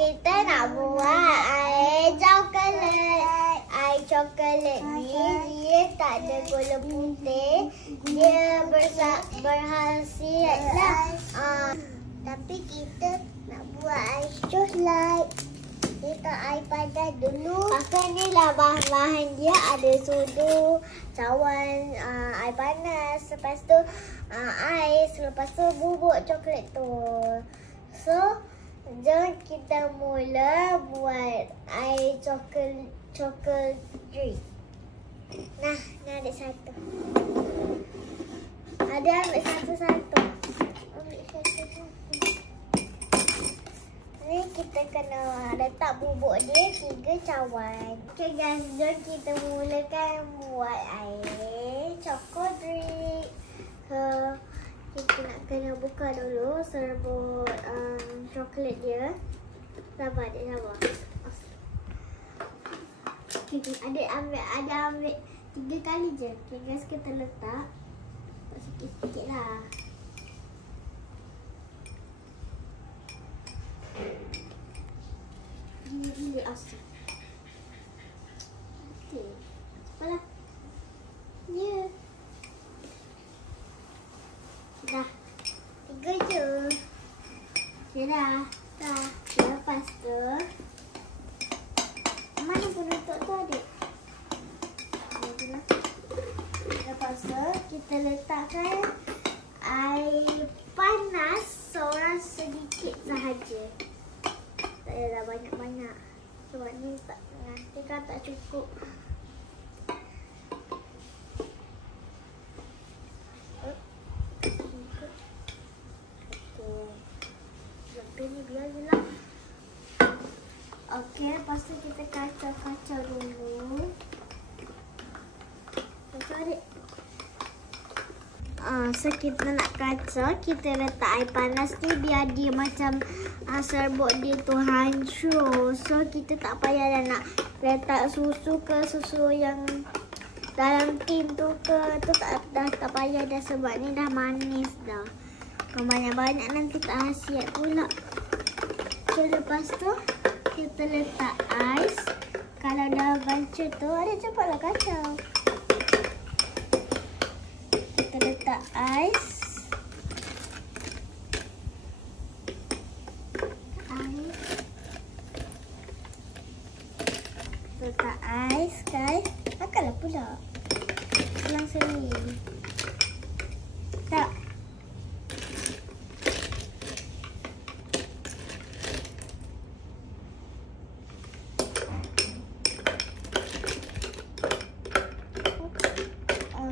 Kita nak buat air coklat. Air coklat ni dia tak ada gula putih. Dia berkhasiat lah. Tapi kita nak buat air coklat. Kita air panas dulu. Pakai ni lah bahan-bahan dia. Ada sudu, cawan, air panas. Lepas tu ais. Lepas tu bubuk coklat tu. So, jom kita mula buat air coklat drink. Nah, ni adik satu. Ada ambil satu-satu. Ambil satu-satu. Ni kita kena letak bubuk dia 3 cawan. Okay guys, jom kita mulakan buat air coklat drink. Kita nak kena buka dulu serbuk coklat dia. Sabar adik, sabar. Okay, adik ambil 3 kali je. Okay guys, kita letak sikit-sikit lah. Gila asal. Okay, cepatlah. Ya. Dah. 3 je. Okay dah. Dah. Lepas tu. Mana penutup tu adik? Lepas tu kita letakkan air panas seorang sedikit sahaja. Tak payahlah banyak-banyak. Sebab ni nanti kan tak cukup. Ni biar je lah. Okey, lepas tu kita kacau-kacau dulu. Kacau adik. So kita nak kacau, kita letak air panas ni biar dia macam serbuk dia tu hancur. So kita tak payah dah nak letak susu ke susu yang dalam tin tu ke. Tu tak payah dah sebab ni dah manis dah. Kalau banyak-banyak nanti tak khasiat pula. So lepas tu kita letak ais. Kalau dah hancur tu, ada cepatlah kacau. Kita letak ais. Letak ais guys. Makanlah pula. Langsung ni. Tak.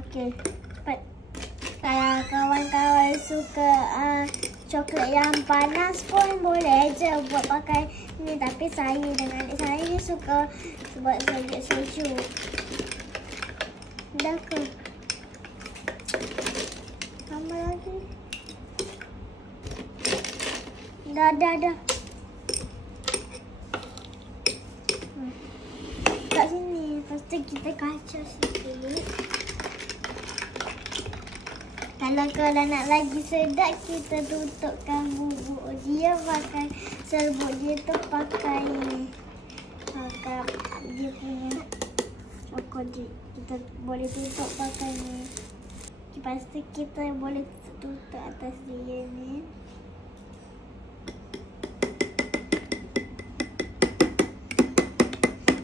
Okey, cepat. Kalau kawan-kawan suka coklat yang panas pun boleh je buat pakai ni. Tapi saya dengan adik saya ni suka buat coklat sejuk. Dah ke? Tambah lagi. Dah. Kat sini. Lepas tu kita kacau sikit. Kalau nak lagi sedap, kita tutupkan bubuk dia pakai serbuk dia tu pakai dia punya coklat. Kita boleh tutup pakai ni. Lepas tu kita boleh tutup atas dia ni.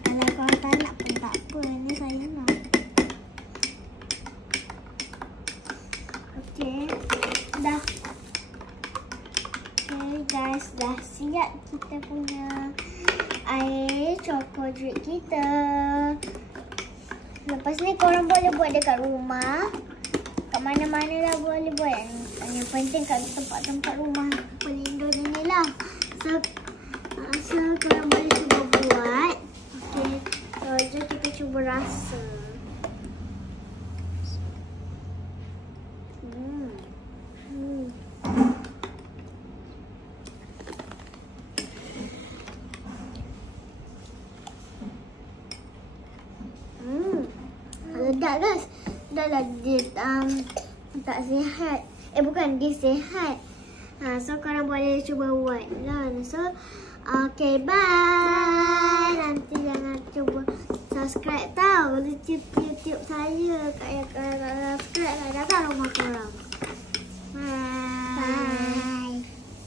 Kalau korang tak nak pun tak apa, ni saya nak. Okay, dah. Okay guys, dah siap kita punya air coklat drink kita. Lepas ni korang boleh buat dekat rumah. Kat mana-mana lah boleh buat. Yang penting kat tempat-tempat rumah pelindung ni lah. So korang boleh cuba buat. Okay, so jom kita cuba rasa. Sedap guys. Dah lah dia tak sihat. Bukan, dia sihat. So korang boleh cuba buat lah. So Okay, bye. Nanti jangan cuba subscribe tau. YouTube saya. Kat yang subscribe lah. Datang rumah korang.